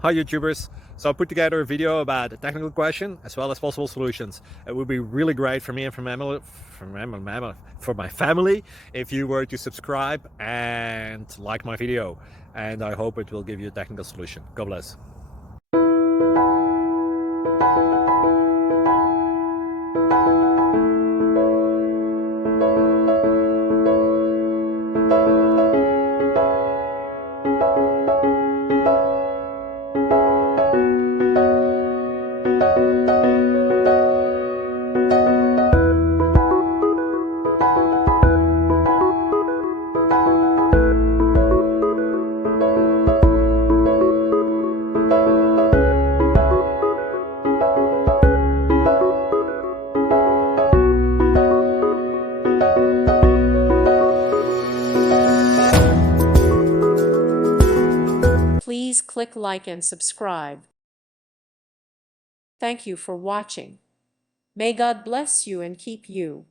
Hi YouTubers! So I put together a video about a technical question as well as possible solutions. It would be really great for me and for my family if you were to subscribe and like my video, and I hope it will give you a technical solution. God bless. Please click like and subscribe. Thank you for watching. May God bless you and keep you.